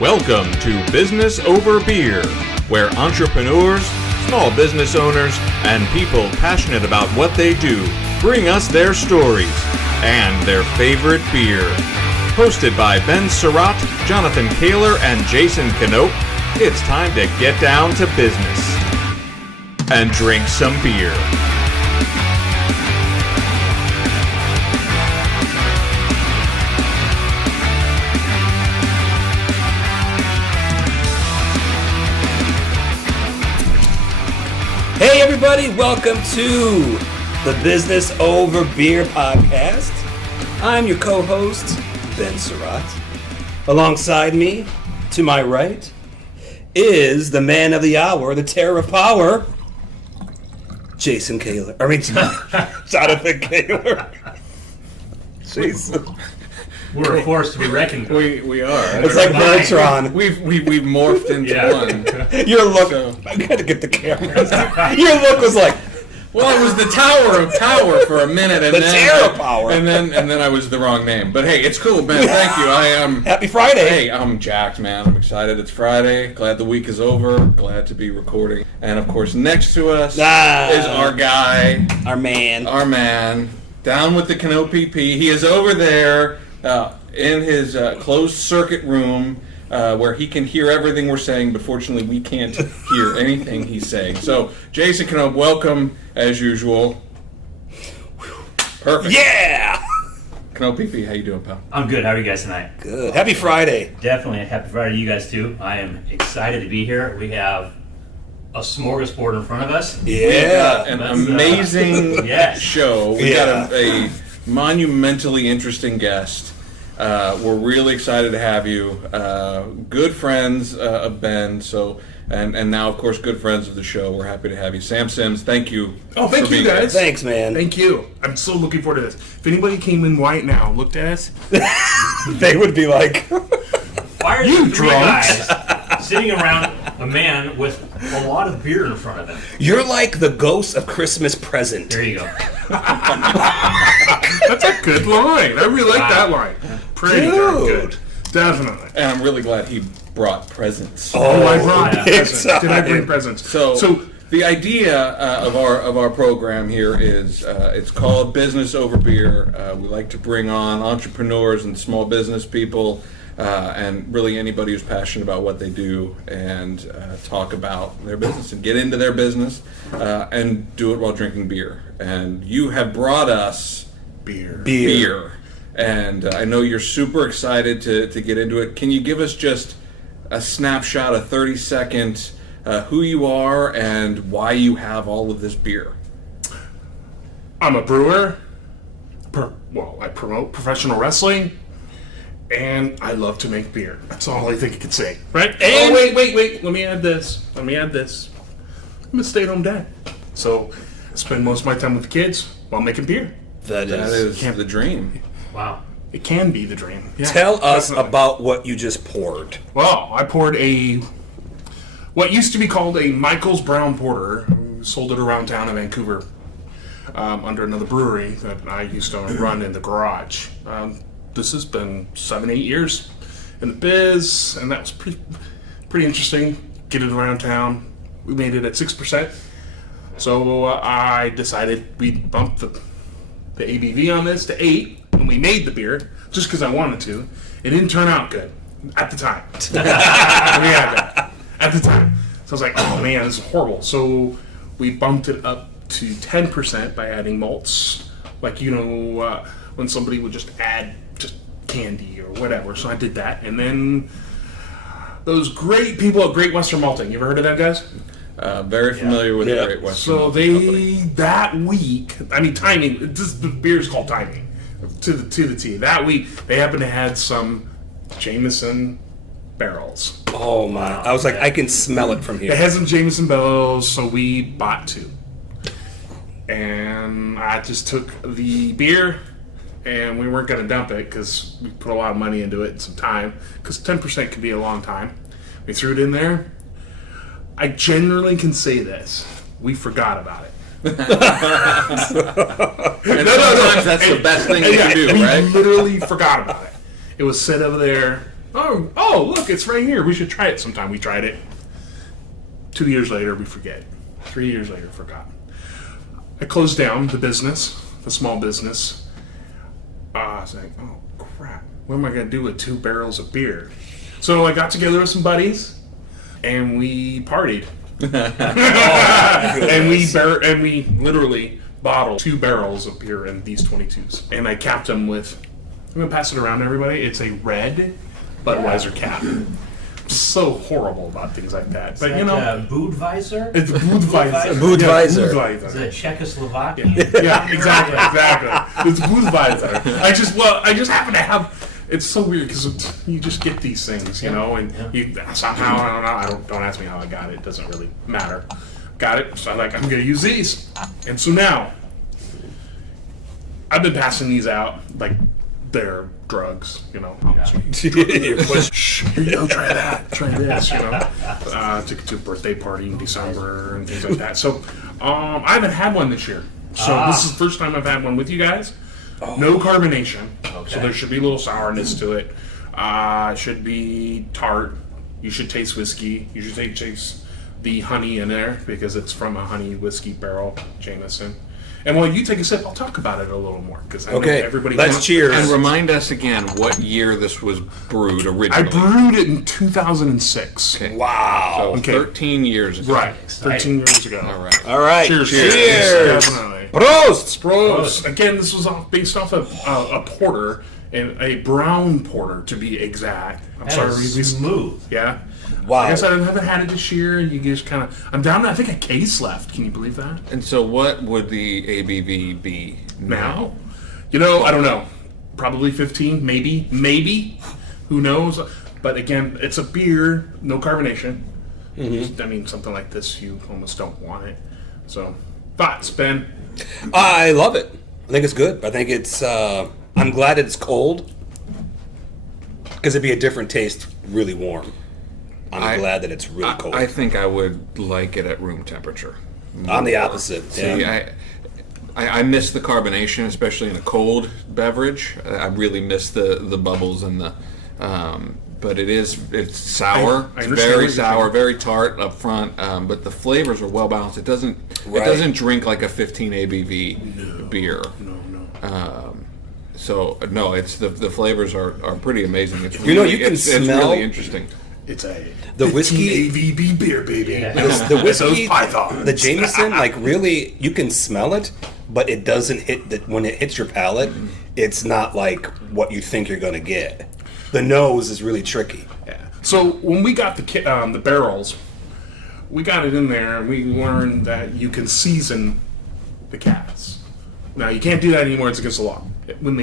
Welcome to Business Over Beer, where entrepreneurs, small business owners, and people passionate about what they do bring us their stories and their favorite beer. Hosted by Ben Surratt, Jonathan Kaler, and Jason Knope, it's time to get down to business and drink some beer. Hey everybody, welcome to the Business Over Beer podcast. I'm your co-host, Ben Surratt. Alongside me, to my right, is the man of the hour, the terror of power, Jason Kaler. Jonathan Kaler. Jason. We're a force to be reckoned with. We are. It's like Voltron. We've morphed into one. Your look, So- I gotta get the cameras. Your look was like, Well, it was the Tower of Power for a minute, and The Terror Power. and then I was the wrong name. But hey, it's cool, man. Thank you. I am. Happy Friday. Hey, I'm jacked, man. I'm excited. It's Friday. Glad the week is over. Glad to be recording. And of course, next to us is our guy, our man. down with the Knope PP. He is over there in his closed circuit room. Where he can hear everything we're saying, but fortunately we can't hear anything he's saying. So, Jason Knope, welcome as usual. Perfect. Yeah! Knope PP, how you doing, pal? I'm good. How are you guys tonight? Good. Happy Friday. Definitely. Happy Friday to you guys, too. I am excited to be here. We have a smorgasbord in front of us. Yeah. An That's, amazing yes. show. We Yeah. got a monumentally interesting guest. We're really excited to have you. Good friends of Ben, and now, of course, good friends of the show. We're happy to have you. Sam Sims, thank you. Oh, thank for you, being guys. Thanks, man. Thank you. I'm so looking forward to this. If anybody came in white now, looked at us, They would be like, Why are You you three drunks. guys sitting around a man with a lot of beer in front of him? you're like the ghost of Christmas present. There you go. that's a good line. I really like that line. Pretty darn good. Definitely. And I'm really glad he brought presents. Oh, I brought yeah. presents. Big Did I time. bring presents? So the idea of our program here is it's called Business Over Beer. We like to bring on entrepreneurs and small business people, and really anybody who's passionate about what they do, and talk about their business and get into their business, and do it while drinking beer. And you have brought us beer. And I know you're super excited to get into it. Can you give us just a snapshot, a 30-second, who you are and why you have all of this beer? I'm a brewer. I promote professional wrestling. And I love to make beer. That's all I think I can say. Right? And wait. Let me add this. I'm a stay-at-home dad. So I spend most of my time with the kids while making beer. That That is the dream. Wow. It can be the dream. Yeah, Tell us definitely. about what you just poured. Well, I poured what used to be called a Michael's Brown Porter. Sold it around town in Vancouver under another brewery that I used to run in the garage. This has been 7-8 years in the biz, and that was pretty interesting. Get it around town. We made it at 6%. So I decided we'd bump the ABV on this to 8, and we made the beer just because I wanted to. It didn't turn out good at the time. At the time. So I was like, oh man, this is horrible. So we bumped it up to 10% by adding malts. Like, when somebody would just add just candy or whatever. So I did that. And then those great people at Great Western Malting. You ever heard of that, guys? Very familiar with Yeah. the Great Western. So Company. that week, timing. The beer is called timing, to the T. That week they happened to have some Jameson barrels. Oh my. I was like, I can smell it from They here. had some Jameson barrels, so we bought 2. And I just took the beer, and we weren't going to dump it because we put a lot of money into it and some time, because 10% can be a long time. We threw it in there. I generally can say this. We forgot about it. And sometimes that's the best thing you can do, we right? literally forgot about it. It was set over there Oh, look, it's right here. We should try it sometime. We tried it. 2 years later, we forget. 3 years later, forgot. I closed down the business, the small business. I was like, oh, crap. What am I going to do with 2 barrels of beer? So I got together with some buddies, and we partied. and we literally bottled 2 barrels of beer in these 22s. And I capped them with, I'm going to pass it around to everybody. It's a red Budweiser cap. I'm so horrible about things like that. But, Budweiser? It's Budweiser. Budweiser. Yeah, Is it Czechoslovakian? Yeah, exactly. It's Budweiser. I just happen to have. It's so weird because you just get these things, and you somehow, I don't know. Don't ask me how I got it. It doesn't really matter. Got it. So I'm going to use these, and so now I've been passing these out like they're drugs, Shh, here you go, try that, try this, Took it to a birthday party in December and things like that. So I haven't had one this year. So this is the first time I've had one with you guys. No carbonation, so there should be a little sourness to it. It should be tart. You should taste whiskey. You should taste the honey in there because it's from a honey whiskey barrel, Jameson. And while you take a sip, I'll talk about it a little more because I know everybody. Let's cheers. And remind us again what year this was brewed originally. I brewed it in 2006. Okay. Wow. So 13 years ago. Right, 13 years ago. All right. Cheers. Cheers. Definitely. Prost. Again, this was based off of a porter, and a brown porter to be exact. I'm sorry. Smooth. Yeah. Wow. I guess I haven't had it this year. You just kind of. I'm down to, I think, a case left. Can you believe that? And so what would the ABV be now? I don't know. Probably 15, maybe. Who knows? But again, it's a beer, no carbonation. I mean, something like this, you almost don't want it. So, thoughts, Ben? I love it. I think it's good. I think it's. I'm glad it's cold because it'd be a different taste really warm. I'm glad that it's really cold. I think I would like it at room temperature. I'm the opposite. See, I miss the carbonation, especially in a cold beverage. I really miss the bubbles and the. But it's sour. I It's understand very what you're sour, saying. very tart up front. But the flavors are well balanced. It doesn't drink like a 15 ABV beer. No. So no, it's the flavors are pretty amazing. It's You can it's smell- really interesting. It's a The whiskey- 15 AVB beer, baby. Yeah. The whiskey, Those pythons. the Jameson, really, you can smell it, but it doesn't hit. When it hits your palate, it's not like what you think you're going to get. The nose is really tricky. Yeah. So when we got the barrels, we got it in there, and we learned that you can season the cats. Now you can't do that anymore; it's against the law. When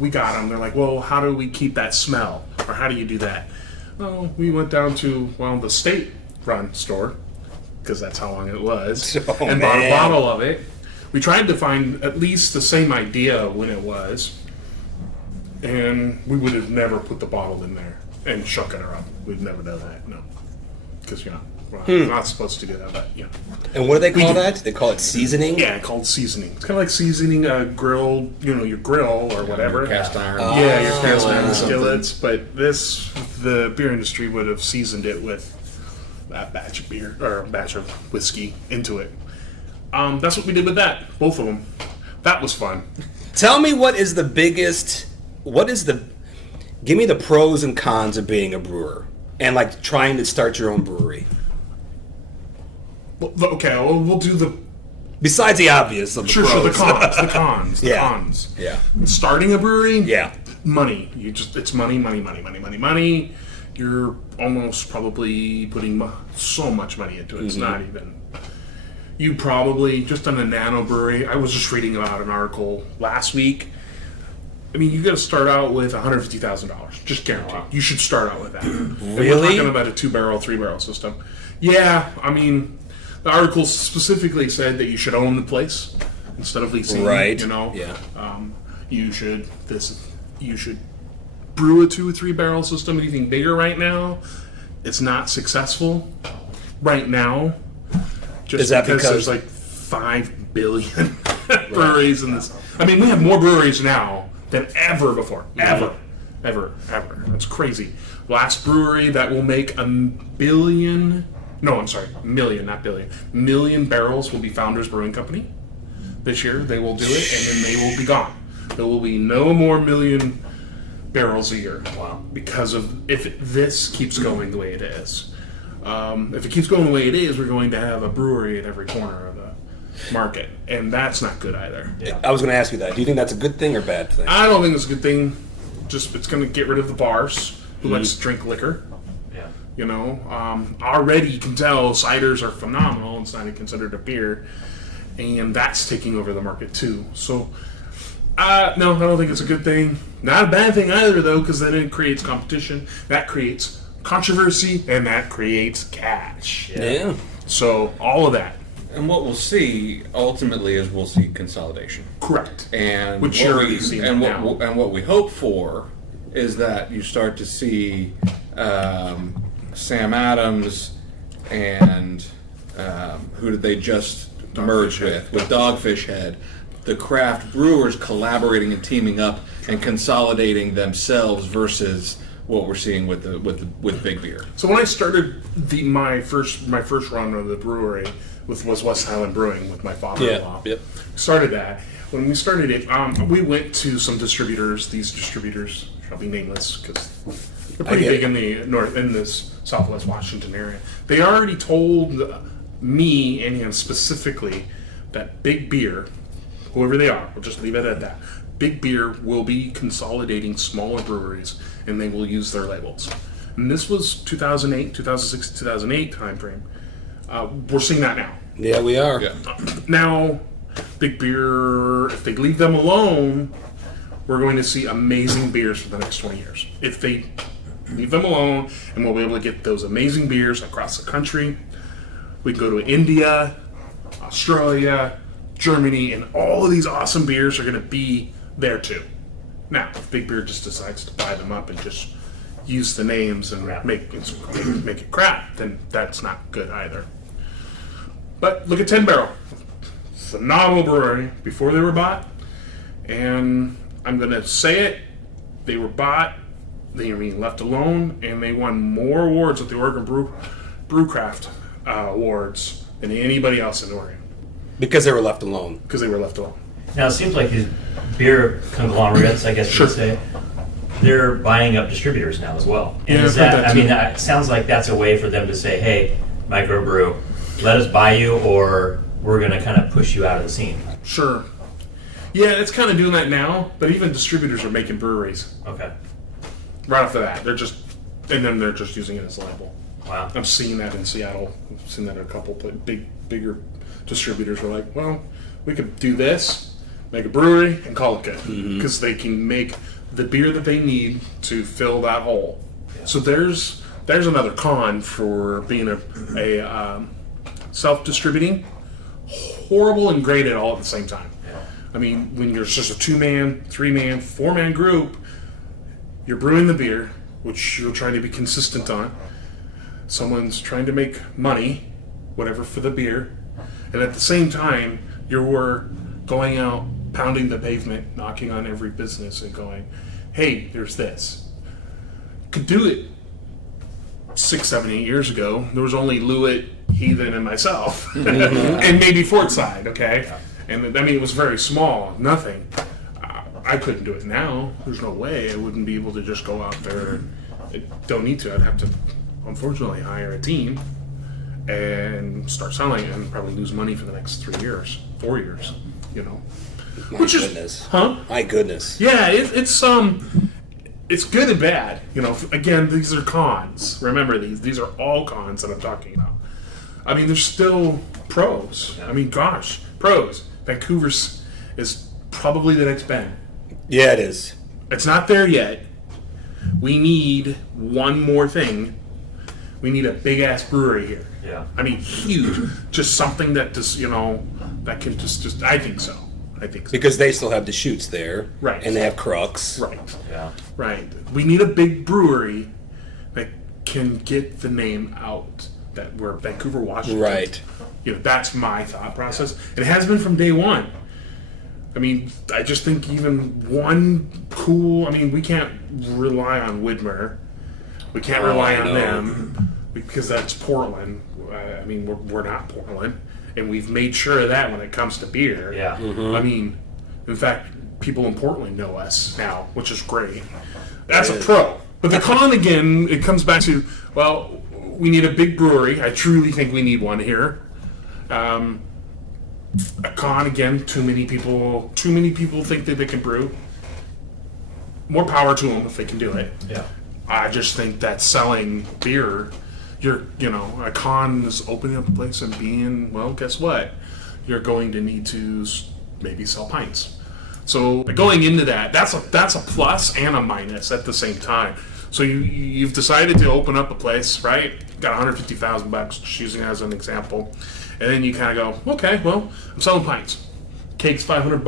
we got them, they're like, "Well, how do we keep that smell, or how do you do that?" Well, we went down to the state-run store because that's how long it was, and bought a bottle of it. We tried to find at least the same idea when it was. And we would have never put the bottle in there and shook it up. We'd never done that, no. Because, we're not supposed to do that, but, And what do they call that? They call it seasoning? Yeah, called seasoning. It's kind of like seasoning a grill, your grill or whatever. Cast iron. Yeah, your cast iron something. skillets. But the beer industry would have seasoned it with that batch of beer, or a batch of whiskey into it. That's what we did with that, both of them. That was fun. Tell me give me the pros and cons of being a brewer and trying to start your own brewery. Well, okay, we'll do the... Besides the obvious of the Sure, pros. the cons. The Yeah. cons. Yeah. Starting a brewery? Yeah. Money. It's money. You're almost probably putting so much money into it. It's not even... You probably, just on a nano brewery, I was just reading about an article last week. I mean, you got to start out with $150,000, just guaranteed. You should start out with that. Really? We're talking about a 2-barrel, 3-barrel system. Yeah, I mean, the article specifically said that you should own the place instead of leasing. Right. Yeah. You should brew a 2 or 3-barrel system. Anything bigger right now, it's not successful right now. Just Is that because there's 5 billion breweries in this. I mean, we have more breweries now than ever before. Ever. Ever. That's crazy. Last brewery that will make million, not billion. Million barrels will be Founders Brewing Company. This year they will do it, and then they will be gone. There will be no more million barrels a year. Wow. Because of if this keeps going the way it is. If it keeps going the way it is, we're going to have a brewery at every corner of the market, and that's not good either. Yeah. I was going to ask you that. Do you think that's a good thing or bad thing? I don't think it's a good thing. Just it's going to get rid of the bars who likes to drink liquor. Yeah. You know, already you can tell ciders are phenomenal. It's not considered a beer, and that's taking over the market too. So, no, I don't think it's a good thing. Not a bad thing either, though, because then it creates competition. That creates controversy, and that creates cash. Yeah. So all of that. And what we'll see ultimately is we'll see consolidation. Correct. And Which what you're we- already seeing and now. what we hope for is that you start to see Sam Adams and who did they just merge with Dogfish Head, the craft brewers collaborating and teaming up and consolidating themselves versus what we're seeing with big beer. So when I started my first run of the brewery was West Highland Brewing with my father-in-law. Yep. Started that. When we started it, we went to some distributors. These distributors shall be nameless because they're pretty big in this Southwest Washington area. They already told me and him specifically that big beer, whoever they are, we'll just leave it at that. Big beer will be consolidating smaller breweries, and they will use their labels. And this was 2006, 2008 timeframe. We're seeing that now. Yeah, we are. Yeah. Now, big beer, if they leave them alone, we're going to see amazing beers for the next 20 years. If they leave them alone, and we'll be able to get those amazing beers across the country. We can go to India, Australia, Germany, and all of these awesome beers are going to be there too. Now, if Big Beer just decides to buy them up and just use the names and make it crap, then that's not good either. But look at 10 Barrel. Phenomenal brewery before they were bought. And I'm going to say it, they were bought, they were being left alone, and they won more awards at the Oregon Brewcraft Awards than anybody else in Oregon. Because they were left alone. Because they were left alone. Now, it seems like these beer conglomerates, I guess you could say, they're buying up distributors now as well. And Yeah, is I've heard that, that I mean, too. that sounds like that's a way for them to say, hey, microbrew, let us buy you, or we're going to kind of push you out of the scene. Sure. Yeah, it's kind of doing that now, but even distributors are making breweries. Okay. Right off the bat. They're just using it as a label. Wow. I'm seeing that in Seattle. I've seen that in a couple bigger distributors were like, well, we could do this, make a brewery, and call it good. Because they can make the beer that they need to fill that hole. Yeah. So there's another con for being a self-distributing. Horrible and great at all at the same time. Yeah. I mean, when you're just a 2-man, 3-man, 4-man group, you're brewing the beer, which you're trying to be consistent on. Someone's trying to make money, whatever, for the beer. And at the same time, you're going out, pounding the pavement, knocking on every business and going, hey, there's this. Could do it 6, 7, 8 years ago. There was only Lewitt, Heathen, and myself. And maybe Fortside, okay? Yeah. And I mean, it was very small, nothing. I couldn't do it now. There's no way. I wouldn't be able to just go out there. I don't need to. I'd have to, unfortunately, hire a team and start selling it and probably lose money for the next 3 years, 4 years, you know. My Which goodness. is, huh? My goodness. Yeah, it's good and bad. You know, again, these are cons. Remember these are all cons that I'm talking about. I mean, there's still pros. I mean, gosh, pros. Vancouver's is probably the next Bend. Yeah, it is. It's not there yet. We need one more thing. We need a big ass brewery here. Yeah. I mean, huge. Just something that just, you know, that can just I think so. Because they still have the chutes there. Right. And they have Crux. Right. Yeah. Right. We need a big brewery that can get the name out that we're Vancouver, Washington. Right. You know, that's my thought process. It has been from day one. I mean, I just think even one cool. I mean, we can't rely on Widmer. We can't rely on them because that's Portland. I mean, we're not Portland, and we've made sure of that when it comes to beer. Yeah. I mean, in fact, people in Portland know us now, which is great. That's a pro. But the con, again, it comes back to, well, we need a big brewery. I truly think we need one here. A con, again, too many people think that they can brew. More power to them if they can do it. Yeah. I just think that selling beer, a con is opening up a place and being, well, guess what? You're going to need to maybe sell pints. So going into that's a plus and a minus at the same time. So you've decided to open up a place, right? Got $150,000, just using it as an example, and then you kind of go, okay, well, I'm selling pints. Cake's $500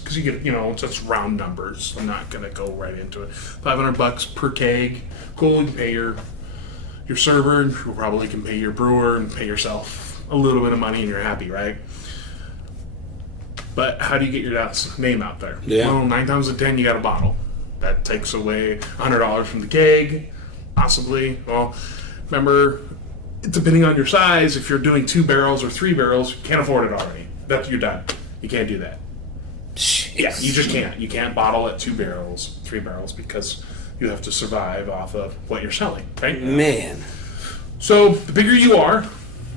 because you get, it's just round numbers. I'm not gonna go right into it. $500 per keg. Cool. You pay your server, and you probably can pay your brewer and pay yourself a little bit of money, and you're happy, right? But how do you get your name out there? Yeah. Well, 9 times out of 10, you got a bottle. That takes away $100 from the keg, possibly. Well, remember, depending on your size, if you're doing 2 barrels or 3 barrels, you can't afford it already. You're done. You can't do that. Jeez. Yeah, you just can't. You can't bottle at 2 barrels, 3 barrels, because you have to survive off of what you're selling, right? Man. So the bigger you are,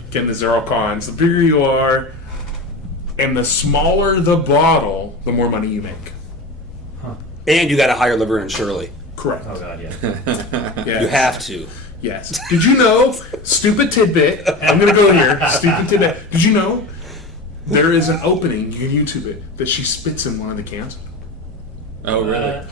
again, the zero cons, the bigger you are, and the smaller the bottle, the more money you make. And you got to hire Laverne and Shirley. Correct. Oh god, yeah. Yeah. You have to. Yes. Did you know, stupid tidbit, I'm going to go here, stupid tidbit. Did you know there is an opening, you can YouTube it, that she spits in one of the cans? Oh, really?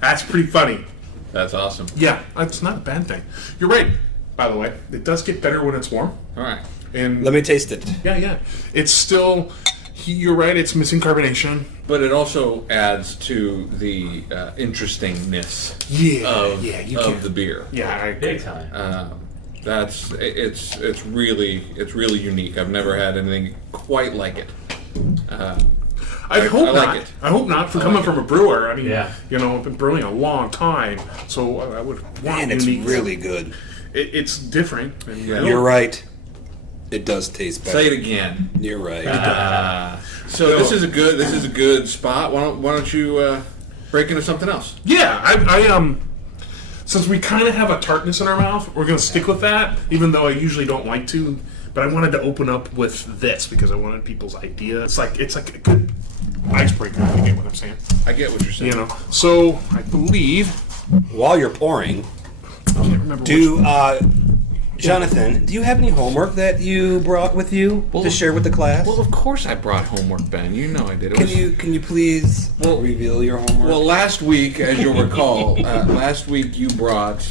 That's pretty funny. That's awesome. Yeah, that's not a bad thing. You're right, by the way. It does get better when it's warm. All right. And Let me taste it. yeah. It's still, you're right, it's missing carbonation. But it also adds to the interestingness Yeah, of the beer. Yeah, I agree. Big time. It's really unique. I've never had anything quite like it. I hope like not. it. I hope not. For coming from a brewer, I mean, Yeah. I've been brewing a long time, so I would want Man, it's unique. really good. It's different. And You're right. It does taste better. Say it again. You're right. So this is a good spot. Why don't you break into something else? Yeah, I since we kind of have a tartness in our mouth, we're gonna stick with that, even though I usually don't like to. But I wanted to open up with this because I wanted people's idea. It's like a good icebreaker. If you get what I'm saying? I get what you're saying. So I believe While you're pouring, I can't remember. Jonathan, do you have any homework that you brought with you to share with the class? Well, of course I brought homework, Ben. You know I did. Can you please reveal your homework? Well, last week, as you'll recall, last week you brought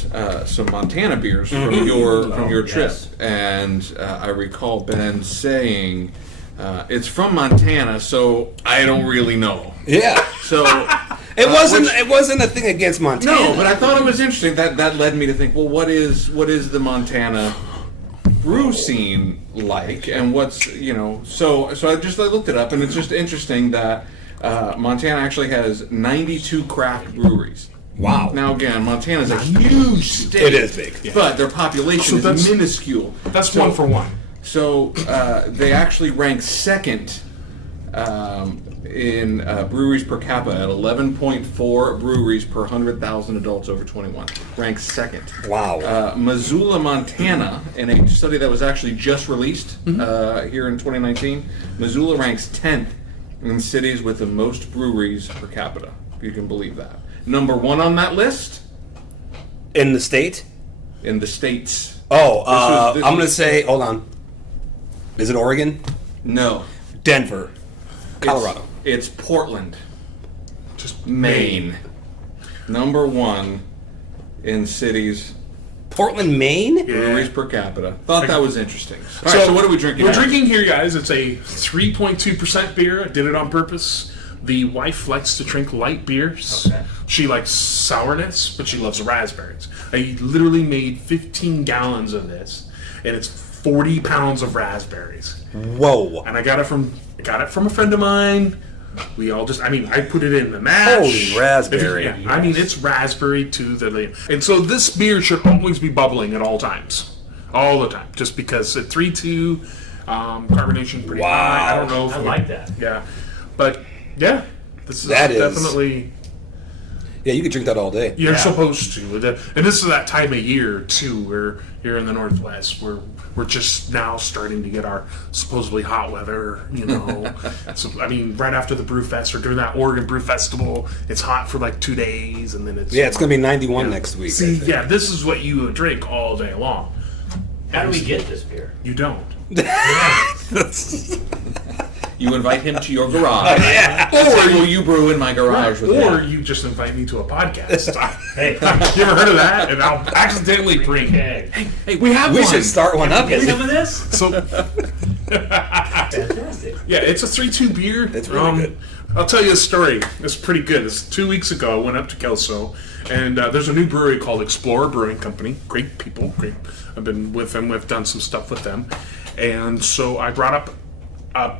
some Montana beers from your trip, yes. and I recall Ben saying it's from Montana, so I don't really know. Yeah. So It wasn't a thing against Montana. no, but I thought it was interesting. That led me to think, well, what is the Montana brew scene like, and what's So I looked it up, and it's just interesting that Montana actually has 92 craft breweries. Wow. Now again, Montana's a huge state. It is big. Yeah. But their population is minuscule. That's one for one. So they actually rank second in breweries per capita at 11.4 breweries per 100,000 adults over 21. Ranks second. Wow. Missoula, Montana, in a study that was actually just released here in 2019, Missoula ranks 10th in cities with the most breweries per capita. If you can believe that. Number 1 on that list In the state? in the states. Oh, This I'm was- going to say, hold on. Is it Oregon? No. Denver. Colorado. It's Portland, Just Maine. Number 1 in cities, Portland, Maine? breweries per capita. Thought that was interesting. All right, so what are we drinking? We're now? drinking here, guys. It's a 3.2% beer. I did it on purpose. The wife likes to drink light beers. Okay. She likes sourness, but she loves raspberries. I literally made 15 gallons of this, and it's 40 pounds of raspberries. Whoa. And I got it from a friend of mine We all just, I put it in the mash. Holy raspberry. It's raspberry to the... And so this beer should always be bubbling at all times. All the time. Just because at 3.2, carbonation pretty high. I don't know if I like that. Yeah. But, yeah. This is definitely... Yeah, you could drink that all day. You're supposed to. And this is that time of year, too, where here in the Northwest, we're just now starting to get our supposedly hot weather, So, right after the Brew Fest or during that Oregon Brew Festival, it's hot for like 2 days, and then it's... Yeah, it's going to be 91 next week. See, this is what you would drink all day long. How do we get this beer? You don't. You invite him to your garage. Or will you brew in my garage with him? Or you just invite me to a podcast. Hey, You ever heard of that? And I'll accidentally bring... hey, Hey, we have one. We should start one up. get some of this? So, Fantastic. yeah, it's a 3.2 beer. It's really good. I'll tell you a story. It's pretty good. It's 2 weeks ago. I went up to Kelso, and there's a new brewery called Explorer Brewing Company. Great people. Great. I've been with them. We've done some stuff with them. And so I brought up a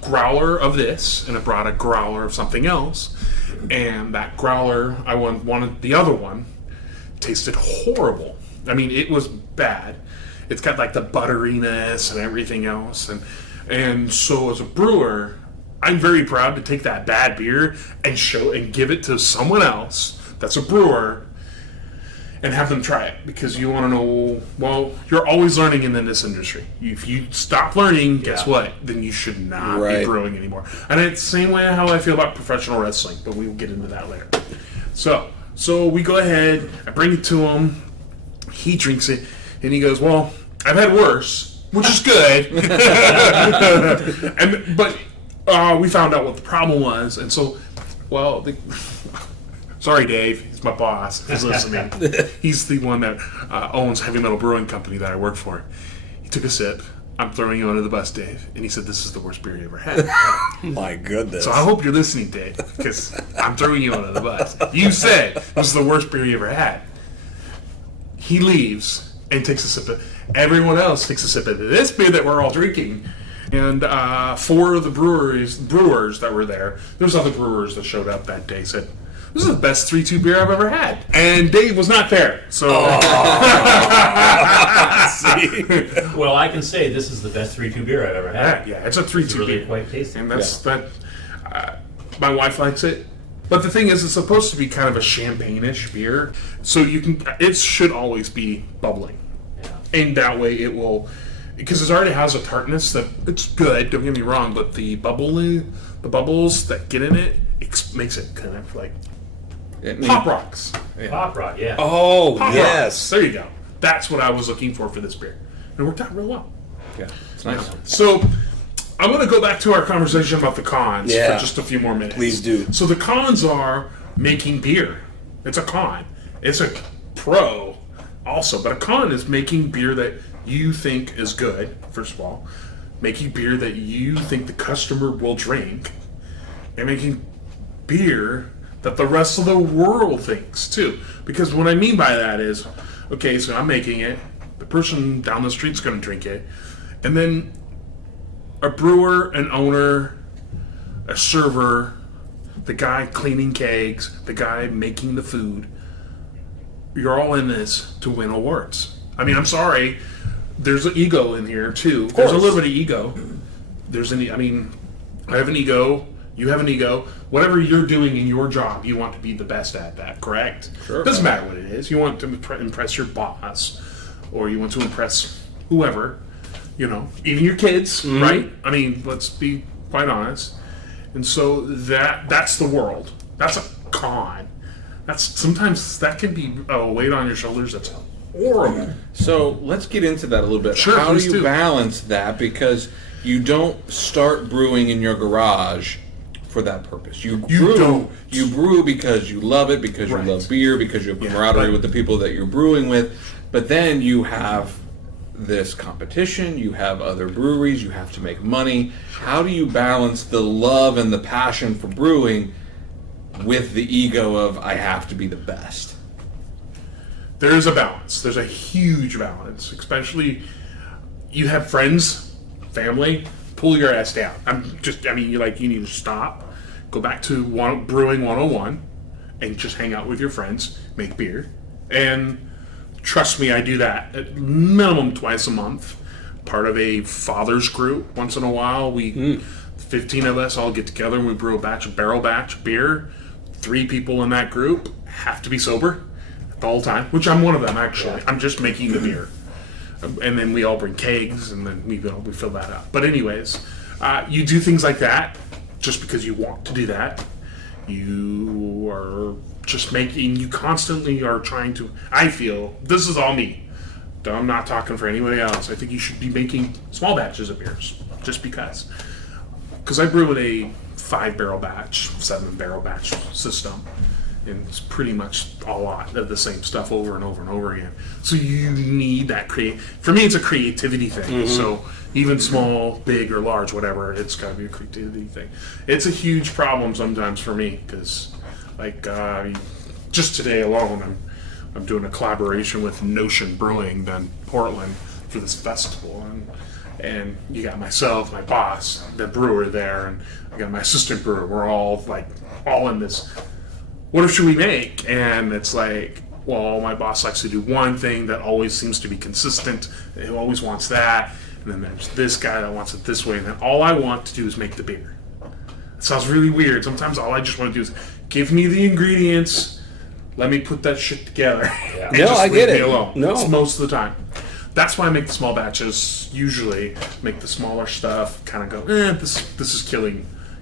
growler of this, and I brought a growler of something else. And that growler, I wanted the other one, tasted horrible. It was bad. It's got like the butteriness and everything else. And so as a brewer, I'm very proud to take that bad beer and give it to someone else that's a brewer and have them try it, because you want to know, well, you're always learning in this industry. If you stop learning, guess what? Then you should not be brewing anymore. And it's the same way how I feel about professional wrestling, but we will get into that later. So we go ahead, I bring it to him, he drinks it, and he goes, well, I've had worse, which is good. But we found out what the problem was, and so, sorry, Dave. He's my boss. He's listening. He's the one that owns Heavy Metal Brewing Company that I work for. He took a sip. I'm throwing you under the bus, Dave. And he said, this is the worst beer you ever had. My goodness. So I hope you're listening, Dave, because I'm throwing you under the bus. You said this is the worst beer you ever had. He leaves and takes a sip of... Everyone else takes a sip of this beer that we're all drinking. And 4 of the brewers that were there's other brewers that showed up that day, said, this is the best 3.2 beer I've ever had. And Dave was not there. So Well, I can say this is the best 3.2 beer I've ever had. yeah, it's a 3.2 It's really beer. quite tasty. And that's that. My wife likes it. But the thing is, it's supposed to be kind of a champagne-ish beer. So it should always be bubbling. Yeah. And that way it will, because it already has a tartness that it's good, don't get me wrong, but the bubbles that get in it makes it kind of like Pop Rocks. Yeah. Pop Rock, yeah. Oh, Pop yes. Rocks. There you go. That's what I was looking for this beer. And it worked out real well. Yeah, it's nice. So I'm going to go back to our conversation about the cons Yeah. for just a few more minutes. Please do. So the cons are making beer. It's a con. It's a pro also, but a con is making beer that you think is good, first of all. Making beer that you think the customer will drink. And making beer that the rest of the world thinks, too. Because what I mean by that is, okay, so I'm making it, the person down the street's going to drink it, and then a brewer, an owner, a server, the guy cleaning kegs, the guy making the food, you're all in this to win awards. I'm sorry, there's an ego in here, too. There's a little bit of ego. I have an ego, you have an ego. Whatever you're doing in your job, you want to be the best at that, correct? Sure. Doesn't matter what it is. You want to impress your boss, or you want to impress whoever, even your kids, right? Let's be quite honest. And so that's the world. That's a con. Sometimes that can be a weight on your shoulders that's horrible. So let's get into that a little bit. Sure, How do please you do. balance that? Because you don't start brewing in your garage for that purpose. You brew because you love it, because you love beer, because you have camaraderie with the people that you're brewing with. But then you have this competition, you have other breweries, you have to make money. How do you balance the love and the passion for brewing with the ego of I have to be the best? There's a balance. There's a huge balance. Especially, you have friends, family, pull your ass down. You need to stop. go back to Brewing 101 and just hang out with your friends, make beer. And trust me, I do that at minimum twice a month. Part of a father's group. Once in a while, 15 of us all get together and we brew a barrel batch beer. 3 people in that group have to be sober the whole time, which I'm one of them, actually. I'm just making the beer. And then we all bring kegs, and then we fill that up. But anyways, you do things like that just because you want to do that. You are just you constantly are trying to, I feel, this is all me. I'm not talking for anybody else. I think you should be making small batches of beers, just because. Because I brew with a 5-barrel batch, 7-barrel batch system. And it's pretty much a lot of the same stuff over and over and over again. So you need that for me, it's a creativity thing. So even small, big, or large, whatever, it's got to be a creativity thing. It's a huge problem sometimes for me because, like, just today alone, I'm doing a collaboration with Notion Brewing down in Portland for this festival, and you got myself, my boss, the brewer there, and I got my assistant brewer. We're all in this. What should we make? And it's like, well, my boss likes to do one thing that always seems to be consistent. He always wants that. And then there's this guy that wants it this way. And then all I want to do is make the beer. It sounds really weird. Sometimes all I just want to do is give me the ingredients. Let me put that shit together. Yeah. No, I get it. No. It's most of the time. That's why I make the small batches. Usually make the smaller stuff. Kind of go, this is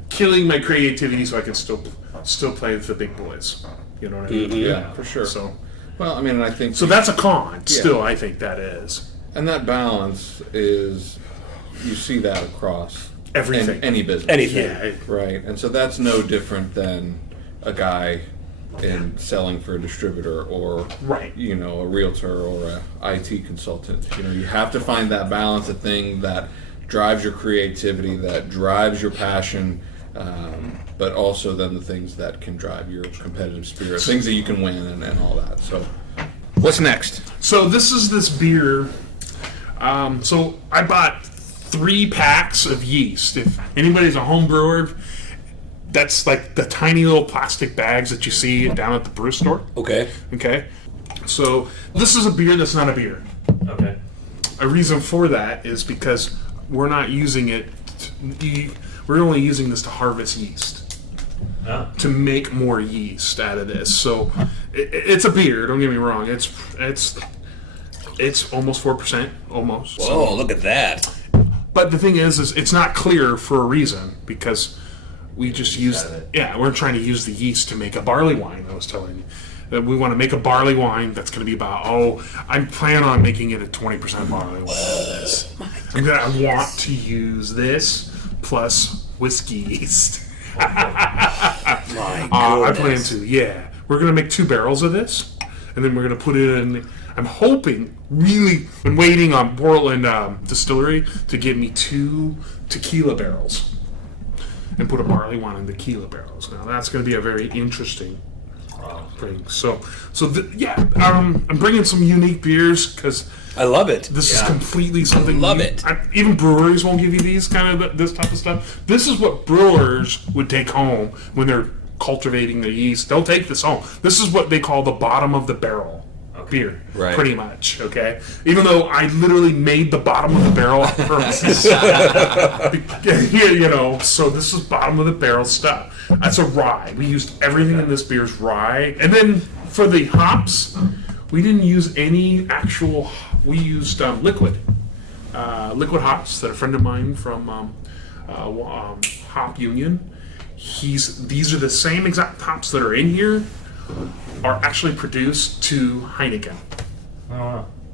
killing my creativity, so I can still play with the big boys. You know what I mean? Yeah, for sure. So, well, I mean, I think so. That's a con. Still, I think that is. And that balance is, you see that across everything, any business, anything, right? And so that's no different than a guy in selling for a distributor or a realtor or a IT consultant. You have to find that balance, a thing that drives your creativity, that drives your passion, but also then the things that can drive your competitive spirit, things that you can win and all that. So what's next? So this beer. So I bought 3 packs of yeast. If anybody's a home brewer, that's like the tiny little plastic bags that you see down at the brew store. Okay. So this is a beer that's not a beer. Okay. A reason for that is because we're not using it. We're only using this to harvest yeast. To make more yeast out of this. So it's a beer. Don't get me wrong. It's almost 4%. Almost. Whoa! So. Look at that. But the thing is it's not clear for a reason because we just used. Yeah, we're trying to use the yeast to make a barley wine. I was telling you that we want to make a barley wine that's going to be about. I'm planning on making it a 20% barley wine. I want to use this plus whiskey yeast. I plan to. Yeah, we're going to make 2 barrels of this, and then we're going to put it in. I'm hoping, really, I'm waiting on Portland Distillery to give me 2 tequila barrels and put a barley wine in the tequila barrels. Now that's going to be a very interesting thing. I'm bringing some unique beers because I love it. This is completely something. I love it. Even breweries won't give you these this type of stuff. This is what brewers would take home when they're cultivating their yeast. They'll take this home. This is what they call the bottom of the barrel. Beer, right? Pretty much, okay. Even though I literally made the bottom of the barrel on purpose, So this is bottom of the barrel stuff. That's a rye. We used everything in this beer's rye, and then for the hops, we didn't use any actual. We used liquid hops that a friend of mine from Hop Union. These are the same exact hops that are in here. Are actually produced to Heineken.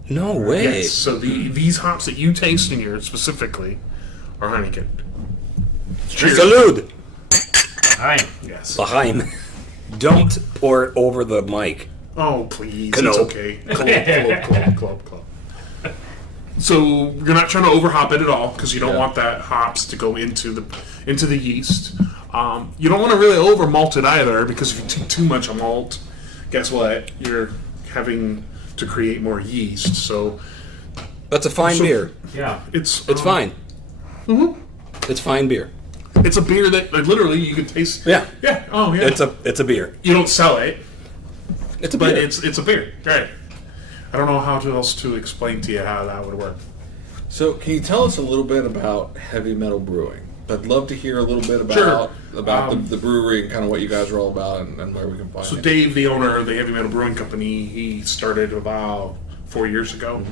No way. Yes, so these hops that you taste in here specifically are Heineken. Cheers. Salud. Hi. Yes. L'chaim. Don't pour it over the mic. Oh, please. No. It's okay. Club. So you're not trying to overhop it at all because you don't want that hops to go into the yeast. You don't want to really over malt it either because if you take too much malt, guess what? You're having to create more yeast. So that's a fine beer. Yeah. It's fine. Mm-hmm. It's fine beer. It's a beer that literally you can taste. Yeah. Yeah. Oh, yeah. It's a beer. You don't sell it, It's a but beer. it's a beer. Right. I don't know how else to explain to you how that would work. So, can you tell us a little bit about heavy metal brewing? I'd love to hear a little bit Sure. about the brewery and kind of what you guys are all about and where we can find So it. Dave, the owner of the Heavy Metal Brewing Company, he started about 4 years ago.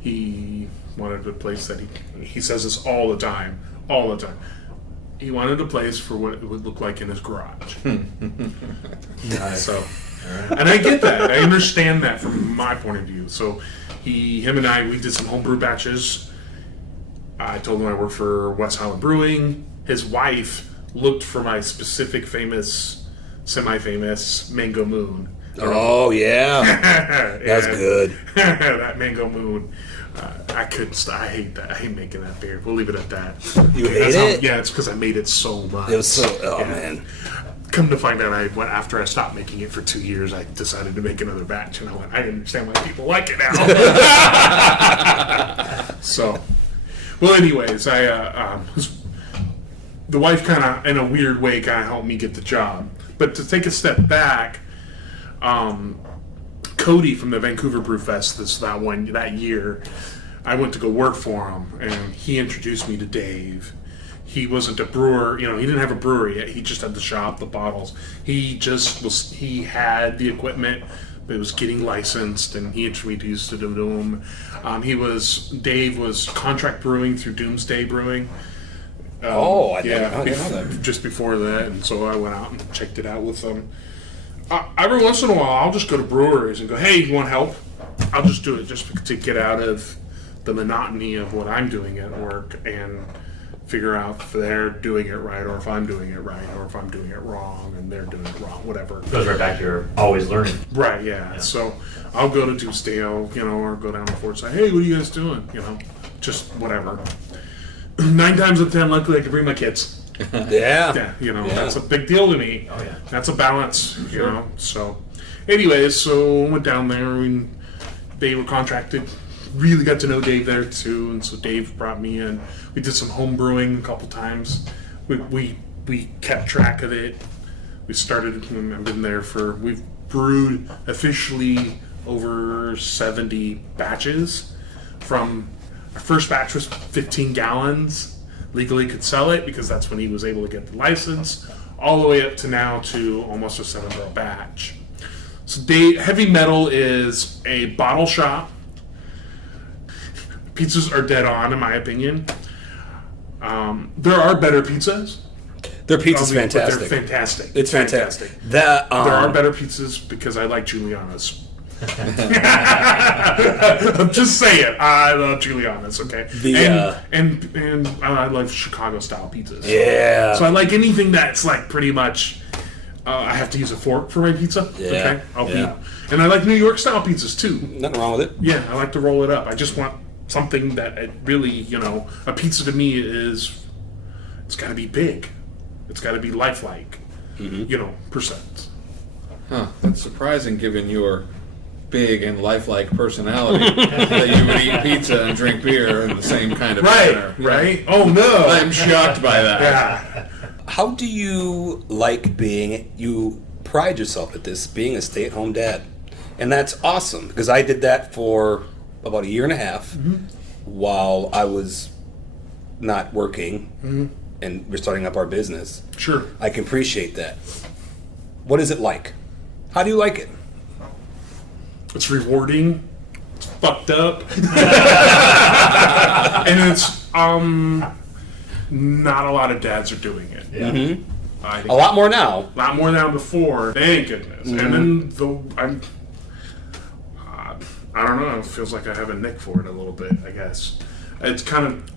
He wanted a place that he says this all the time. He wanted a place for what it would look like in his garage. So, and I get that. I understand that from my point of view. So, him and I, we did some homebrew batches. I told him I worked for West Highland Brewing. His wife looked for my specific semi-famous Mango Moon. Oh yeah, that's And good. that Mango Moon. I couldn't stop. I hate that. I hate making that beer. We'll leave it at that. You That's hate it? Yeah, it's because I made it so much. It was so. Oh Yeah. man. Come to find out, after I stopped making it for 2 years, I decided to make another batch, and I understand why people like it now. So, well, anyways, the wife kind of, in a weird way, kind of helped me get the job. But to take a step back, Cody from the Vancouver Brew Fest that year, I went to go work for him, and he introduced me to Dave. He wasn't a brewer, he didn't have a brewery yet. He just had the shop, the bottles. He had the equipment, but it was getting licensed, and he introduced it to him. Dave was contract brewing through Doomsday Brewing. I didn't know that. Just before that, and so I went out and checked it out with them. Every once in a while, I'll just go to breweries and go, "Hey, you want help?" I'll just do it just to get out of the monotony of what I'm doing at work and figure out if they're doing it right, or if I'm doing it right, or if I'm doing it wrong and they're doing it wrong, whatever. Goes right back to your always learning. Right, yeah. So I'll go to Tuesdale, or go down to Fort Side. Hey, what are you guys doing? Just whatever. 9 times out of 10, luckily I can bring my kids. Yeah. Yeah, that's a big deal to me. Oh, yeah. That's a balance, So, anyways, so I went down there and they were contracted. Really got to know Dave there too, and so Dave brought me in. We did some home brewing a couple times. We kept track of it. We started. I've been there we've brewed officially over 70 batches. From our first batch was 15 gallons. Legally could sell it because that's when he was able to get the license. All the way up to now to almost a 7-barrel batch. So Heavy Metal is a bottle shop. Pizzas are dead on, in my opinion. There are better pizzas. Their pizza's but fantastic. They're fantastic. It's fantastic. That There are better pizzas because I like Giuliana's. I'm just saying, I love Giuliana's. Okay, and I love Chicago style pizzas. Yeah. So I like anything that's like pretty much. I have to use a fork for my pizza. Yeah. Okay, and I like New York style pizzas too. Nothing wrong with it. Yeah, I like to roll it up. I just want something that it really, a pizza to me it's got to be big. It's got to be lifelike, percent. Huh, that's surprising given your big and lifelike personality that you would eat pizza and drink beer in the same kind of manner. Right? Oh, no. I'm shocked by that. Yeah. How do you like you pride yourself at this, being a stay-at-home dad? And that's awesome, because I did that for about a year and a half while I was not working and we're starting up our business. Sure. I can appreciate that. What is it like? How do you like it? It's rewarding. It's fucked up. And it's, not a lot of dads are doing it. Yeah. I think A lot more now. A lot more than before. Thank goodness. And then I don't know. It feels like I have a nick for it a little bit. I guess it's kind of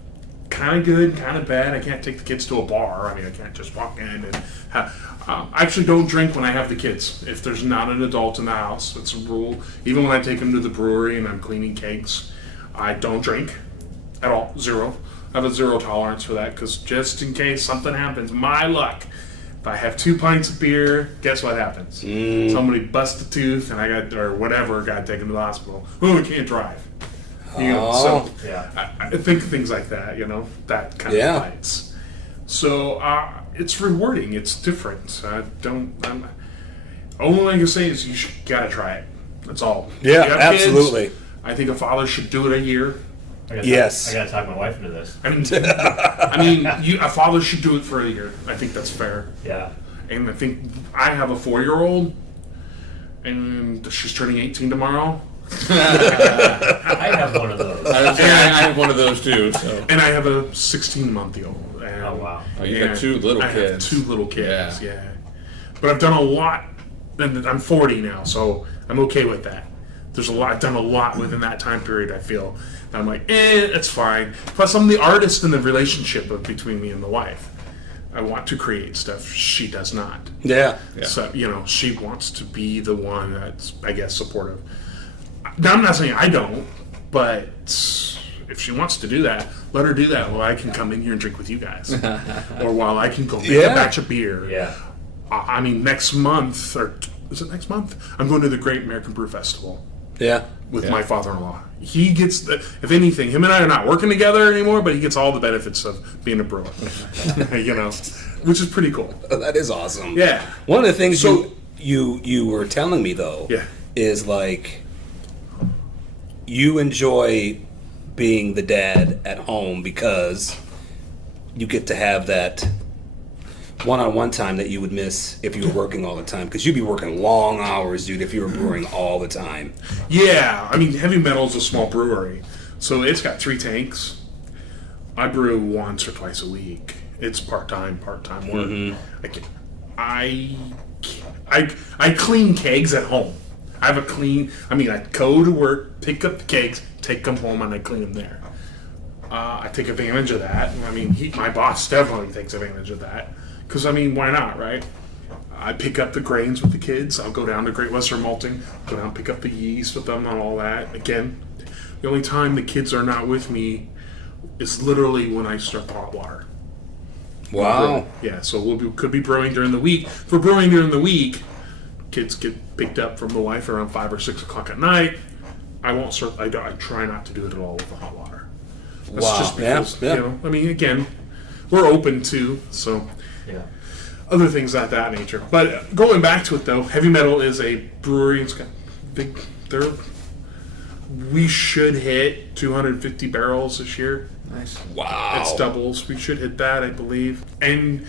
good, kind of bad. I can't take the kids to a bar. I mean, I can't just walk in and have. I actually don't drink when I have the kids. If there's not an adult in the house, it's a rule. Even when I take them to the brewery and I'm cleaning cakes, I don't drink at all. Zero. I have a zero tolerance for that because just in case something happens, my luck. If I have 2 pints of beer, guess what happens? Somebody busts a tooth and got taken to the hospital. Oh, I can't drive. So Yeah. I think things like that, that kind of bites. So it's rewarding. It's different. Only thing I can say is you gotta try it. That's all. Yeah, If you have absolutely. kids, I think a father should do it a year. Yes. I gotta talk my wife into this. A father should do it for a year. I think that's fair. Yeah. And I think I have a 4-year-old, and she's turning 18 tomorrow. I have one of those. I have one of those too. So. And I have a 16-month-old. Oh, wow. Oh, you got 2 little I kids. have 2 little kids, yeah. But I've done a lot, and I'm 40 now, so I'm okay with that. I've done a lot within that time period, I feel. And I'm like, it's fine. Plus, I'm the artist in the relationship between me and the wife. I want to create stuff. She does not. Yeah. So, she wants to be the one that's, I guess, supportive. Now, I'm not saying I don't, but if she wants to do that, let her do that while I can come in here and drink with you guys. Or while I can go make a batch of beer. Yeah. Next month, or is it next month? I'm going to the Great American Brew Festival. Yeah. With my father-in-law. He gets, if anything, him and I are not working together anymore, but he gets all the benefits of being a brewer. Which is pretty cool. That is awesome. Yeah. One of the things you were telling me, though, is like you enjoy being the dad at home because you get to have that one-on-one time that you would miss if you were working all the time, because you'd be working long hours, dude, if you were brewing all the time. Yeah, Heavy Metal's a small brewery, so it's got 3 tanks. I brew once or twice a week. It's part-time work. Mm-hmm. I clean kegs at home. I go to work, pick up the kegs, take them home, and I clean them there. I take advantage of that. My boss definitely takes advantage of that. Because, why not, right? I pick up the grains with the kids. I'll go down to Great Western Malting, go down and pick up the yeast with them and all that. Again, the only time the kids are not with me is literally when I start the hot water. Wow. Yeah, so could be brewing during the week. For brewing during the week, kids get picked up from the wife around 5 or 6 o'clock at night. I won't start. I try not to do it at all with the hot water. That's just because, again, we're open to, so... Yeah. Other things like that nature. But going back to it, though, Heavy Metal is a brewery. It's got big... We should hit 250 barrels this year. Nice. Wow. It's doubles. We should hit that, I believe. And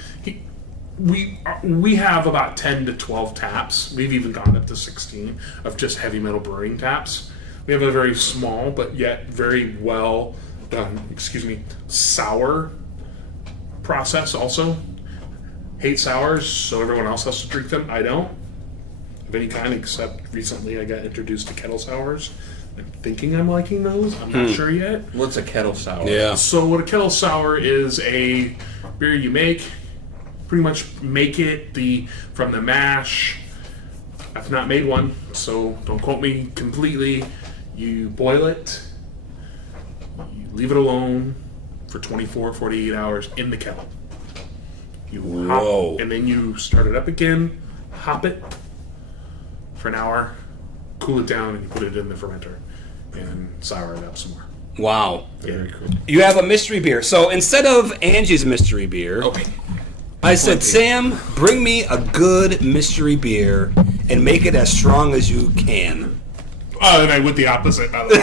we have about 10 to 12 taps. We've even gone up to 16 of just Heavy Metal brewing taps. We have a very small, but yet very well done, sour process also. Hate sours, so everyone else has to drink them. I don't, of any kind, except recently I got introduced to kettle sours. I'm thinking I'm liking those. I'm not sure yet. What's a kettle sour? Yeah. So what a kettle sour is a beer you make. Pretty much make it from the mash. I've not made one, so don't quote me completely. You boil it. You leave it alone for 24, 48 hours in the kettle. You hop, and then you start it up again, hop it for an hour, cool it down, and you put it in the fermenter and sour it up some more. Wow. Very cool. You have a mystery beer. So instead of Angie's mystery beer, I said, Sam, bring me a good mystery beer and make it as strong as you can. And I went the opposite, by the way.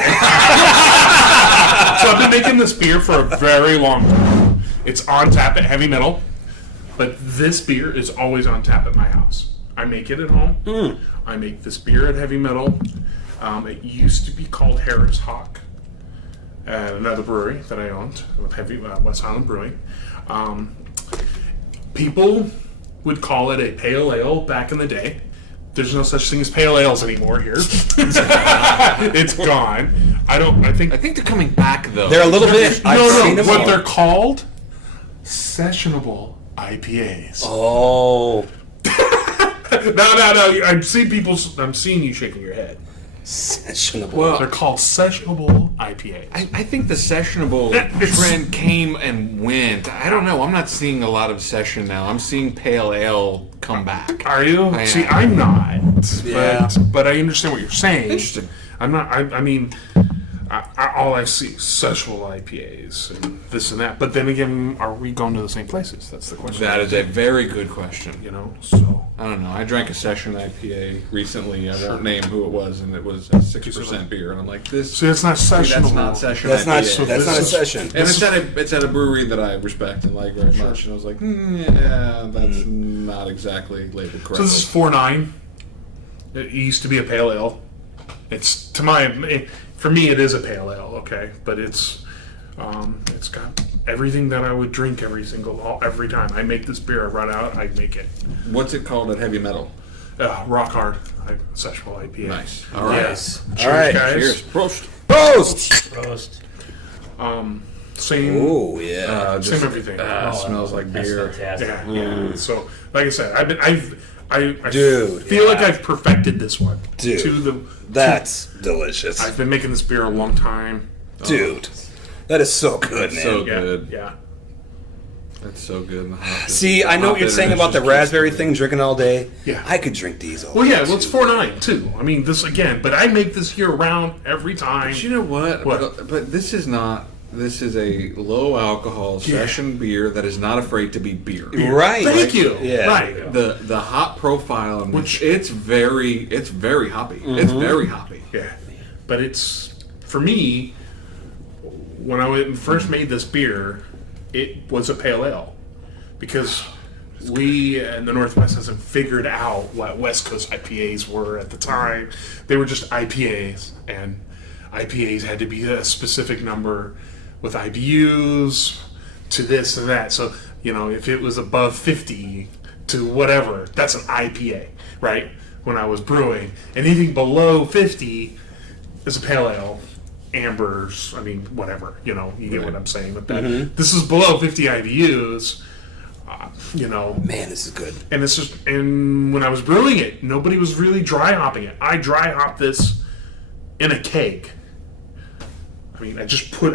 So I've been making this beer for a very long time. It's on tap at Heavy Metal, but this beer is always on tap at my house. I make it at home. I make this beer at Heavy Metal. It used to be called Harris Hawk, another brewery that I owned, with West Highland Brewing. People would call it a pale ale back in the day. There's no such thing as pale ales anymore here. It's gone. I think they're coming back though. They're a little bit. No. What they're called? Sessionable IPAs. Oh. No. I'm seeing you shaking your head. Sessionable. Well, they're called sessionable IPAs. I think the sessionable trend came and went. I don't know. I'm not seeing a lot of session now. I'm seeing pale ale come back. Are you? I See, am. I'm not. Yeah. But I understand what you're saying. Interesting. I'm not. I all I see sessional IPAs and this and that. But then again, are we going to the same places? That's the question. That is a very good question. You know, so I don't know. I drank a session IPA recently. I won't name who it was, and it was a 6% beer. And I'm like, this. see, that's not sessional. That's not session That's not. IPA. That's not a is- session. And it's at a brewery that I respect and like very much. And I was like, yeah, that's not exactly labeled So correctly. this is 4.9. It used to be a pale ale. It's for me it is a pale ale, okay, but it's got everything that I would drink every time I make this beer. I run out, I make it. What's it called at Heavy Metal? Rock hard, sessional IPA. Nice. All right. Yes. Cheers, All right. guys. Cheers. Prost. Prost. Roast. Same. Oh yeah. Same everything. Smells like That's beer. fantastic. Yeah. So, like I said, I Dude. feel like I've perfected this one. Dude. That's delicious. I've been making this beer a long time. Dude. That is so good, man. So Yeah. good. Yeah. That's so good. The hop is- See, I know what you're saying about the raspberry thing, drinking all day. Yeah. I could drink these all Well, yeah, day, well, it's too. 4.9 too. I mean, this again, but I make this year round every time. But you know what? What? But this is not. This is a low alcohol session beer that is not afraid to be beer. Right. Thank you. Yeah. Right. The hop profile, in Which- it's very hoppy. It's very hoppy. Yeah. But it's for me. When I first made this beer, it was a pale ale because we in the Northwest hasn't figured out what West Coast IPAs were at the time. They were just IPAs, and IPAs had to be a specific number with IBUs to this and that. So, if it was above 50 to whatever, that's an IPA, right? When I was brewing. Anything below 50 is a pale ale. Ambers, I mean, whatever, you get what I'm saying with that. This is below 50 IBUs, Man, this is good. and when I was brewing it, nobody was really dry hopping it. I dry hopped this in a keg. I mean, I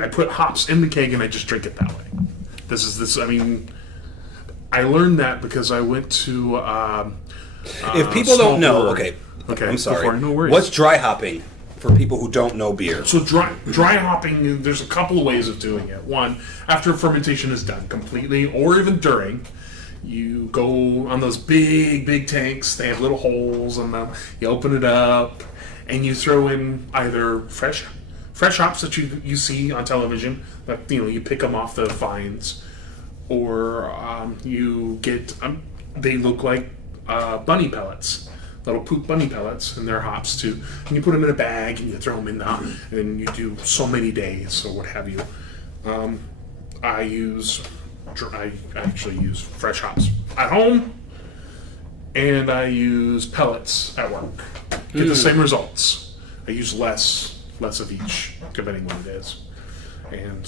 put hops in the keg and I just drink it that way. I mean, I learned that because I went to. If people small don't know, brewery. okay, go I'm sorry. for it, no worries. What's dry hopping for people who don't know beer? So dry hopping, there's a couple of ways of doing it. One, after fermentation is done completely, or even during, you go on those big tanks. They have little holes in them. You open it up, and you throw in either fresh hops that you see on television, that you pick them off the vines, or you get they look like bunny pellets. Little poop bunny pellets, and they're hops too. And you put them in a bag and you throw them in there, and you do so many days or what have you. I actually use fresh hops at home, and I use pellets at work. Get the same results. I use less of each, depending what it is. And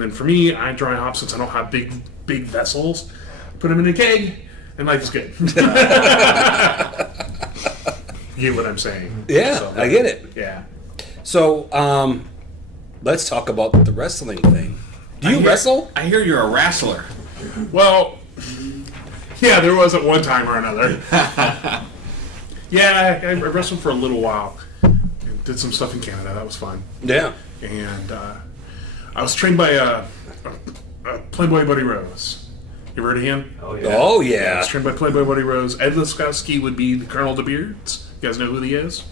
then for me, I dry hop since I don't have big vessels. Put them in a keg, and life is good. You get what I'm saying? Yeah, So, I get it. Yeah. So, let's talk about the wrestling thing. Do you wrestle? I hear you're a wrestler. Well, yeah, there was at one time or another. Yeah, I wrestled for a little while. And did some stuff in Canada. That was fun. Yeah. And I was trained by a Playboy Buddy Rose. You ever heard of him? Oh yeah. Oh I yeah. was trained by Playboy Buddy Rose. Ed Laskowski would be the Colonel de Beards. You guys know who he is?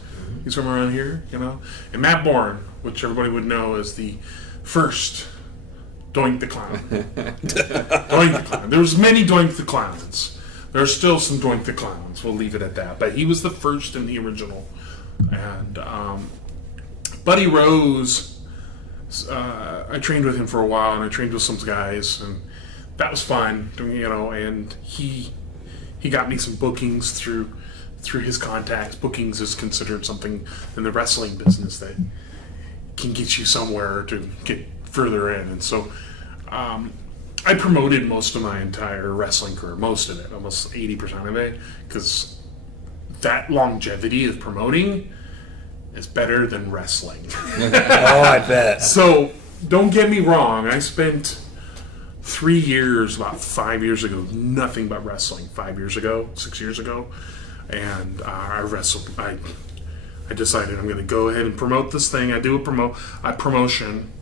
He's from around here, And Matt Bourne, which everybody would know as the first Doink the Clown. Doink the Clown. There was many Doink the Clowns. There are still some Doink the Clowns. We'll leave it at that. But he was the first in the original. And Buddy Rose, I trained with him for a while, and I trained with some guys, and that was fun, and he got me some bookings through his contacts. Bookings is considered something in the wrestling business that can get you somewhere to get further in. And so I promoted most of my entire wrestling career, most of it, almost 80% of it, because that longevity of promoting is better than wrestling. Oh, I bet. So don't get me wrong, I spent 3 years, about 5 years ago, nothing but wrestling. 6 years ago, and I wrestled. I I decided I'm going to go ahead and promote this thing. I do a promotion.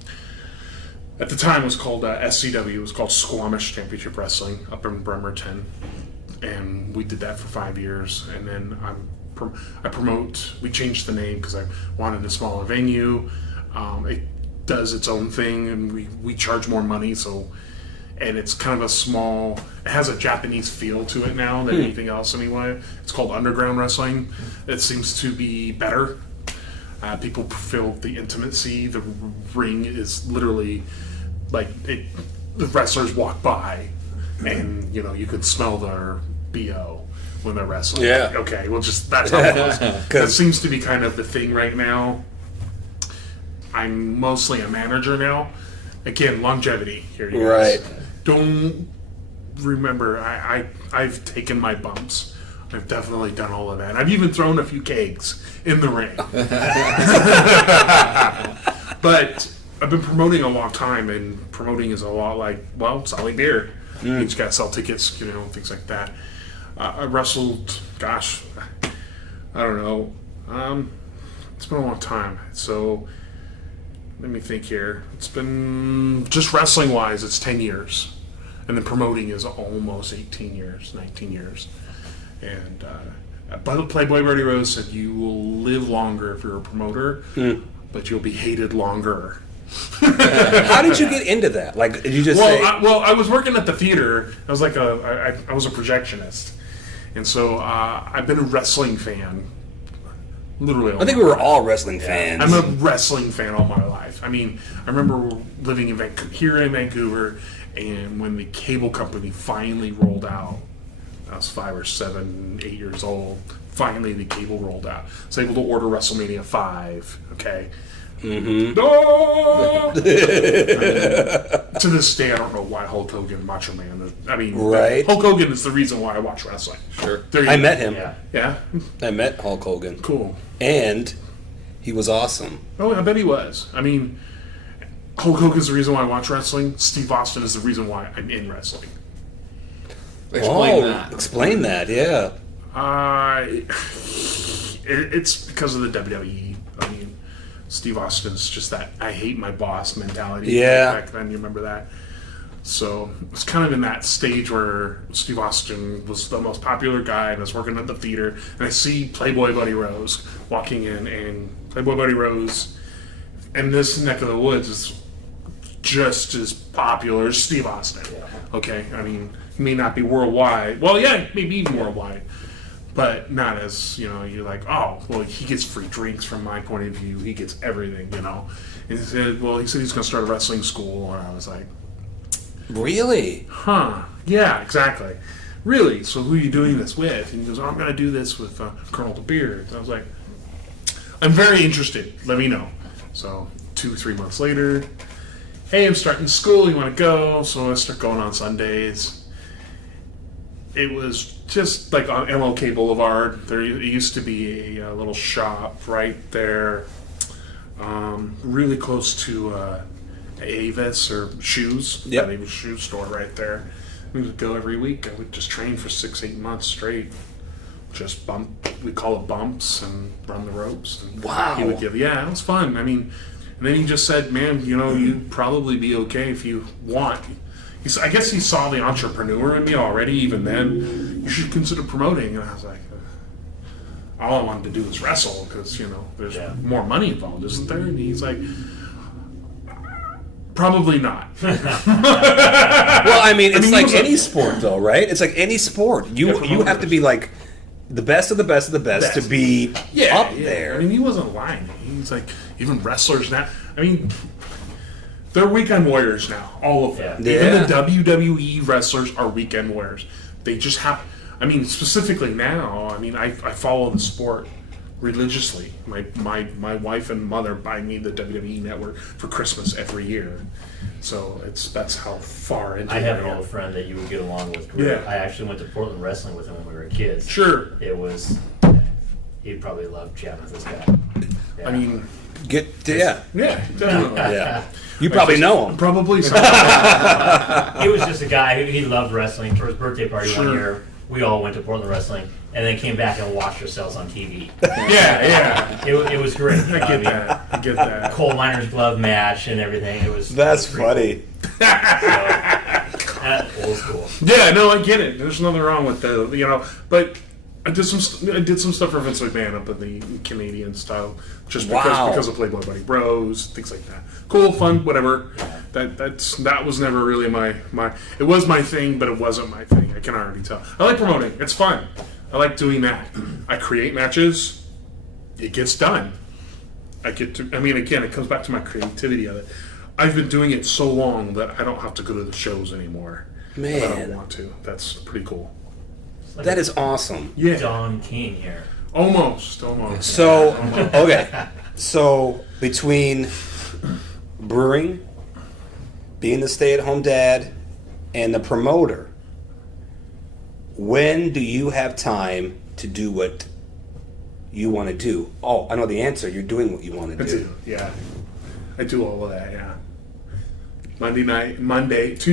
At the time, it was called SCW. It was called Squamish Championship Wrestling up in Bremerton, and we did that for 5 years. And then I promote. We changed the name because I wanted a smaller venue. It does its own thing, and we charge more money. And it's kind of a small. It has a Japanese feel to it now than anything else. Anyway, it's called Underground Wrestling. It seems to be better. People feel the intimacy. The ring is literally like it. The wrestlers walk by, and you could smell their BO when they're wrestling. Yeah. Okay. Well, just that's how it goes. That seems to be kind of the thing right now. I'm mostly a manager now. Again, longevity here. You guys. Right. Don't remember. I've taken my bumps. I've definitely done all of that. I've even thrown a few kegs in the ring. But I've been promoting a long time, and promoting is a lot like, selling beer. You just gotta sell tickets, things like that. I wrestled, gosh, I don't know. It's been a long time. So let me think here. It's been, just wrestling-wise, it's 10 years. And then promoting is almost 18 years, 19 years. And Playboy Birdie Rose said, you will live longer if you're a promoter, but you'll be hated longer. How did you get into that? Like, did you just say... I was working at the theater. I was like I was a projectionist. And so I've been a wrestling fan. Literally all I think we were all wrestling fans. I'm a wrestling fan all my life. I mean, I remember living here in Vancouver, and when the cable company finally rolled out, I was 5 or 7, 8 years old. Finally, the cable rolled out. I was able to order WrestleMania 5. Okay. Mm-hmm. No! To this day, I don't know why Hulk Hogan, Macho Man. Right. Hulk Hogan is the reason why I watch wrestling. Sure. I met him. Yeah. I met Hulk Hogan. Cool. And he was awesome. Oh, I bet he was. I mean, Hulk Hogan's the reason why I watch wrestling. Steve Austin is the reason why I'm in wrestling. Explain that. Explain that, yeah. It's because of the WWE. I mean, Steve Austin's just that I hate my boss mentality. Yeah. Back then, you remember that? So it's kind of in that stage where Steve Austin was the most popular guy, and I was working at the theater, and I see Playboy Buddy Rose walking in, and Playboy Buddy Rose in this neck of the woods is just as popular as Steve Austin. Okay, I mean, he may not be worldwide. Well, yeah, maybe even worldwide, but not as, you're like, oh, well, he gets free drinks from my point of view. He gets everything, And he said he's going to start a wrestling school, and I was like, really? huh, yeah, exactly. Really? So who are you doing this with? And he goes, I'm going to do this with Colonel DeBeard. And I was like, I'm very interested. Let me know. So 2-3 months later, hey, I'm starting school. You want to go? So I start going on Sundays. It was just like on MLK Boulevard. There used to be a little shop right there, really close to Avis or Shoes. Yep. Avis shoe store right there. We would go every week. I would just train for 6-8 months straight. Just we call it bumps, and run the ropes. And wow. He would give, it was fun. I mean, and then he just said, man, you'd probably be okay if you want. I guess he saw the entrepreneur in me already, even then. You should consider promoting. And I was like, all I wanted to do was wrestle, because, there's more money involved, isn't there? And he's like, probably not. Well, I mean, it's like any sport, though, right? It's like any sport. You have to be like the best of the best of the best to be up there. I mean, he wasn't lying. He's like, even wrestlers now. I mean, they're weekend warriors now, all of them. Yeah. Even the WWE wrestlers are weekend warriors. They just have. I mean, specifically now. I mean, I follow the sport religiously. My wife and mother buy me the WWE Network for Christmas every year. So that's how far into I it have I an am. old friend that you would get along with. Yeah. I actually went to Portland wrestling with him when we were kids. Sure. It was. He'd probably love chatting with this guy. Yeah. I mean, yeah. definitely. Yeah. You probably know him. Probably. He was just a guy who he loved wrestling. For his birthday party one year, we all went to Portland wrestling, and then came back and watched ourselves on TV. Yeah. It was great. I get that. I get that. Coal miner's glove match and everything. It was. That's it was pretty funny. cool. That old school. Yeah, no, I get it. There's nothing wrong with but I did some stuff for Vince McMahon up in the Canadian style, just because of Playboy Buddy Bros, things like that. Cool, fun, whatever. That was never really my. It was my thing, but it wasn't my thing. I can already tell. I like promoting. It's fun. I like doing that. I create matches. It gets done. Again, it comes back to my creativity of it. I've been doing it so long that I don't have to go to the shows anymore. Man. I don't want to. That's pretty cool. That is awesome. Yeah. Don King here. Almost. So, okay. So, between brewing, being the stay-at-home dad, and the promoter, when do you have time to do what you want to do? Oh, I know the answer. You're doing what you want to do. Yeah. I do all of that, yeah. Mondays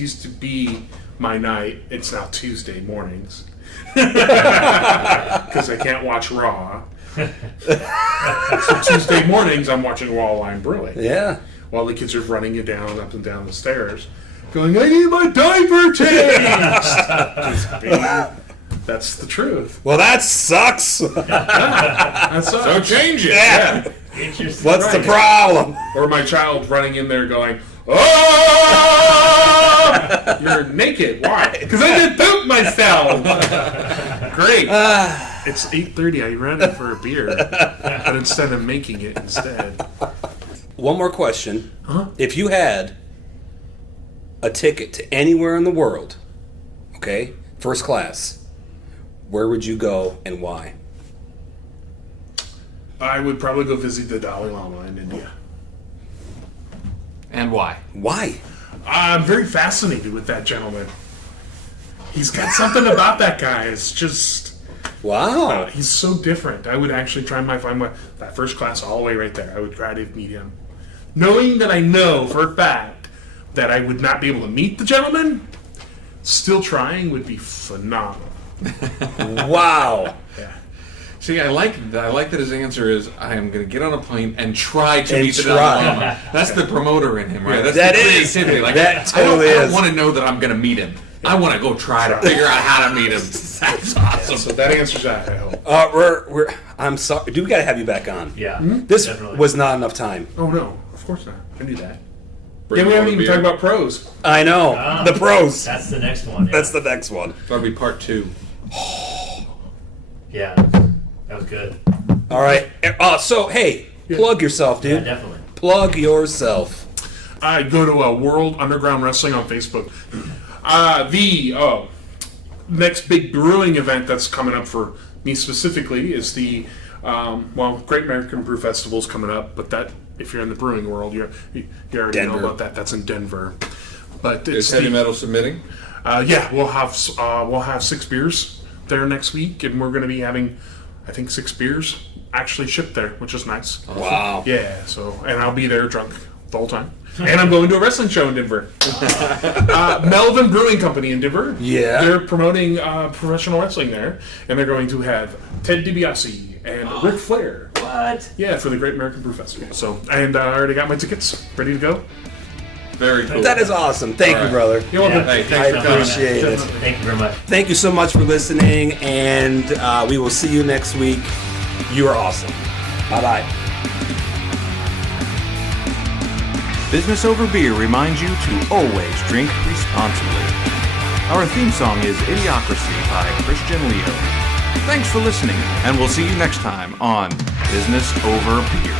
used to be my night. It's now Tuesday mornings. Because I can't watch Raw. So Tuesday mornings, I'm watching Raw Line Brewing. Yeah. While the kids are running it down, up and down the stairs, going, I need my diaper changed! That's the truth. Well, that sucks. That's So change it. Yeah. Interesting. What's the problem? Or my child running in there going, oh! You're naked. Why? Because I didn't poop myself. Great. It's 8:30. I ran in for a beer, but instead of making it instead. One more question. If you had a ticket to anywhere in the world, okay, first class, where would you go and why? I would probably go visit the Dalai Lama in India. And why? Why? I'm very fascinated with that gentleman. He's got something about that guy. It's just... Wow. he's so different. I would actually try and find that first class all the way right there. I would try to meet him. Knowing that I know for a fact that I would not be able to meet the gentleman, still trying would be phenomenal. Wow. Yeah. See, I like that his answer is, I am going to get on a plane and try to And meet the try. Dalai Lama. That's the promoter in him, right? That's That the is. creativity. Like, That totally I don't is. want to know that I'm going to meet him. I want to go try to figure out how to meet him. That's awesome. So that answers that, I hope. I'm sorry. We got to have you back on. Yeah. This definitely. was not enough time. Oh, no. Of course not. I knew that. Bring Yeah, we him haven't over even beer. talked about pros. I know. Ah, the pros. That's the next one. Yeah. That's the next one. That'll be part 2. Yeah. That was good. All right. So, hey, plug yourself, Yeah, dude. definitely. Plug yourself. I go to World Underground Wrestling on Facebook. The next big brewing event that's coming up for me specifically is the Great American Brew Festival's coming up. But that, if you're in the brewing world, you already Denver. know about that. That's in Denver. But Is it's Heavy Metal submitting? we'll have 6 beers there next week, and we're going to be having, I think, 6 beers actually shipped there, which is nice. Wow. Yeah, and I'll be there drunk the whole time. And I'm going to a wrestling show in Denver. Melvin Brewing Company in Denver. Yeah. They're promoting professional wrestling there. And they're going to have Ted DiBiase and Ric Flair. What? Yeah, for the Great American Brew Festival. So, and I already got my tickets ready to go. Very cool. That is awesome. Thank you, brother. You're welcome. Hey, I thanks for coming. appreciate it. Thank you very much. Thank you so much for listening, and we will see you next week. You are awesome. Bye-bye. Business Over Beer reminds you to always drink responsibly. Our theme song is Idiocracy by Christian Leo. Thanks for listening, and we'll see you next time on Business Over Beer.